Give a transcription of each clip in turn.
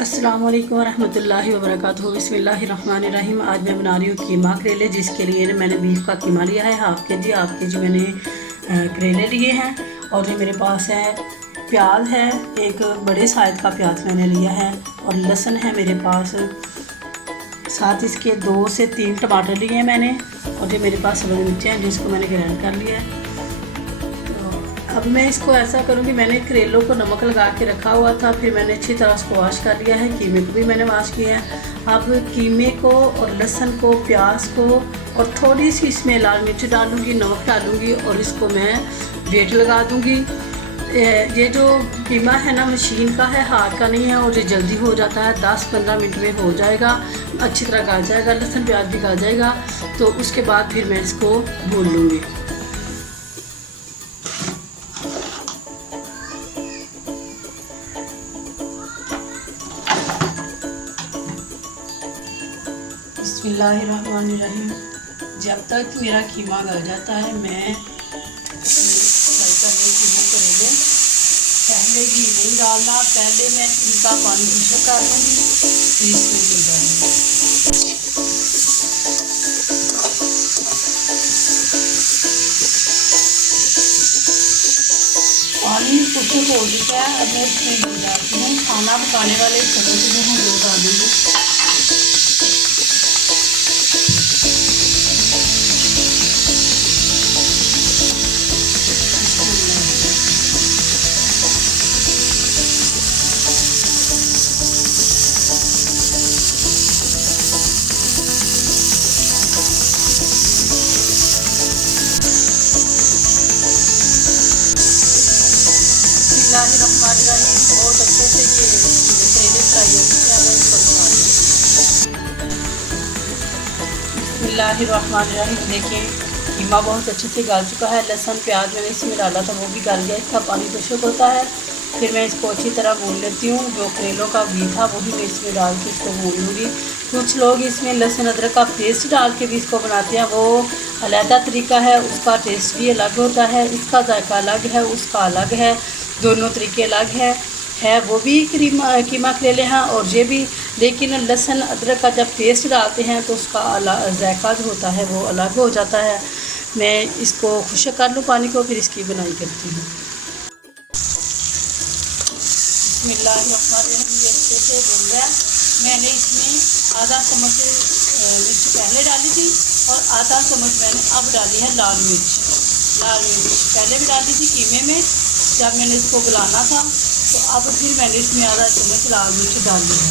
अस्सलाम वालेकुम वरहमतुल्लाहि वबरकातुहू। बिस्मिल्लाहिर्रहमानिर्रहीम। आज मैं बना रही हूँ कीमा करेले, जिसके लिए मैंने बीफ का कीमा लिया है हाफ़ के जी मैंने करेले लिए हैं। और ये मेरे पास है प्याज है, एक बड़े साइज़ का प्याज मैंने लिया है, और लहसुन है मेरे पास। साथ इसके 2 से 3 टमाटर लिए हैं मैंने, और ये मेरे पास सब्ज़ मिर्चें हैं जिसको मैंने ग्राइंड कर लिया है। अब मैं इसको ऐसा करूँगी, मैंने करेलों को नमक लगा के रखा हुआ था, फिर मैंने अच्छी तरह उसको वॉश कर लिया है। कीमे को भी मैंने वॉश किया है। अब कीमे को और लहसुन को, प्याज को और थोड़ी सी इसमें लाल मिर्च डालूँगी, नमक डालूँगी, और इसको मैं वेट लगा दूँगी। ये जो कीमा है ना, मशीन का है, हाथ का नहीं है, और ये जल्दी हो जाता है। 10-15 मिनट में हो जाएगा, अच्छी तरह गल जाएगा, लहसुन प्याज भी गल जाएगा। तो उसके बाद फिर मैं इसको भून लूँगी। बिस्मिल्लाहिर्रहमानिर्रहीम। जब तक मेरा कीमा गल जाता है, मैं फ्राई कर रही कीमा करेले। पहले घी नहीं डालना, पहले मैं इनका पानी खुश्क कर लूँगी, फिर इसमें घी डालूँगी। पानी खुश्क हो चुका है, अब मैं इसमें घी डालती हूँ। खाना पकाने वाले चम्मच में हम 2 डालूँगी। बहुत अच्छे से ये करेले फ्राई हो चुके हैं। मैं इसको निकाल लूँगी। बिस्मिल्लाहिर्रहमानिर्रहीम। देखिए कीमा बहुत अच्छे से गल चुका है। लहसुन प्याज मैंने इसमें डाला था, वो भी गल गया। इसका पानी खुश्क होता है, फिर मैं इसको अच्छी तरह भून लेती हूँ। जो करेलों का घी था वो भी मैं इसमें डाल के इसको भून लूँगी। कुछ लोग इसमें लहसुन अदरक का पेस्ट डाल के भी इसको बनाते हैं, वो अलग तरीका है, उसका टेस्ट भी अलग होता है, इसका जायका अलग है, उसका अलग है, दोनों तरीके अलग है वो भी कीमा करेले हैं और ये भी। लेकिन लहसुन अदरक का जब पेस्ट डालते हैं तो उसका जायका जो होता है वो अलग हो जाता है। मैं इसको खुश्क कर लूँ पानी को, फिर इसकी बनाई करती हूँ। बिस्मिल्लाहिर्रहमानिर्रहीम। ये अच्छे से भून रहा है। मैंने इसमें आधा चम्मच मिर्च पहले डाली थी, और आधा चम्मच मैंने अब डाली है लाल मिर्च। पहले भी डाली थी कीमे में जब मैंने इसको गलाना था, तो अब फिर मैंने इसमें आधा चम्मच लाल मिर्च डाली है।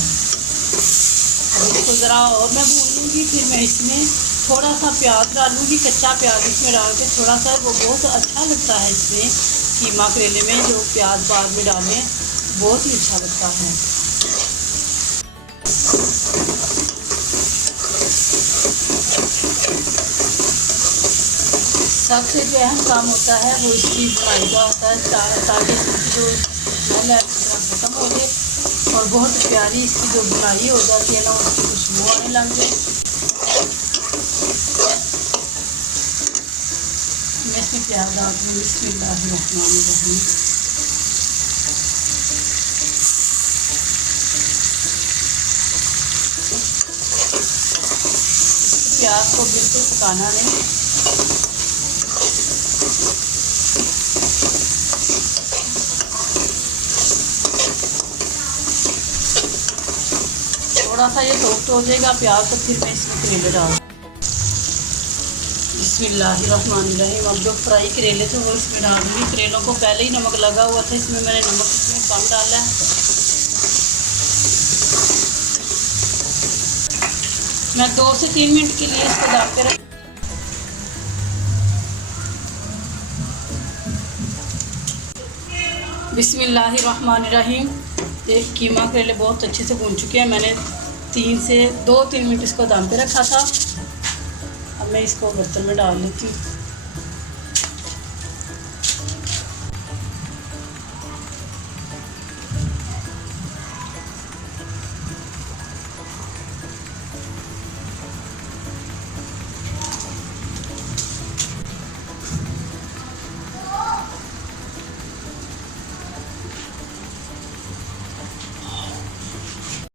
अब इसको ज़रा और मैं भून लूँगी। फिर मैं इसमें थोड़ा सा प्याज डालूँगी, कच्चा प्याज इसमें डाल के थोड़ा सा, वो बहुत अच्छा लगता है इसमें कीमा करेले में। जो प्याज बाद में डालें बहुत ही अच्छा लगता है। सबसे जो अहम काम होता है वो इसकी बुनाई का होता है, ताकि इसकी जो स्मेल है ख़त्म हो जाए, और बहुत प्यारी इसकी जो बुनाई हो जाती है ना, उसकी खुशबू आने लग जाए। मैं इसमें प्याज डालती हूँ। बिस्मिल्लाहिर्रहमानिर्रहीम। प्याज को बिल्कुल पकाना नहीं, थोड़ा सा ये सॉफ्ट हो जाएगा प्याज, तो फिर मैं इसमें करेले डाल। बिस्मिल्लाहिर्रहमानिर्रहीम। अब जो फ्राई करेले थे वो इसमें डाल दूँगी। करेलों को पहले ही नमक लगा हुआ था, इसमें मैंने नमक इसमें कम डाला है। मैं 2 से 3 मिनट के लिए इसको डाल के रख। बिस्मिल्लाहिर्रहमानिर्रहीम। एक कीमा करेले बहुत अच्छे से भून चुके हैं। मैंने 2-3 मिनट इसको दम पे रखा था। अब मैं इसको बर्तन में डाल लेती हूँ।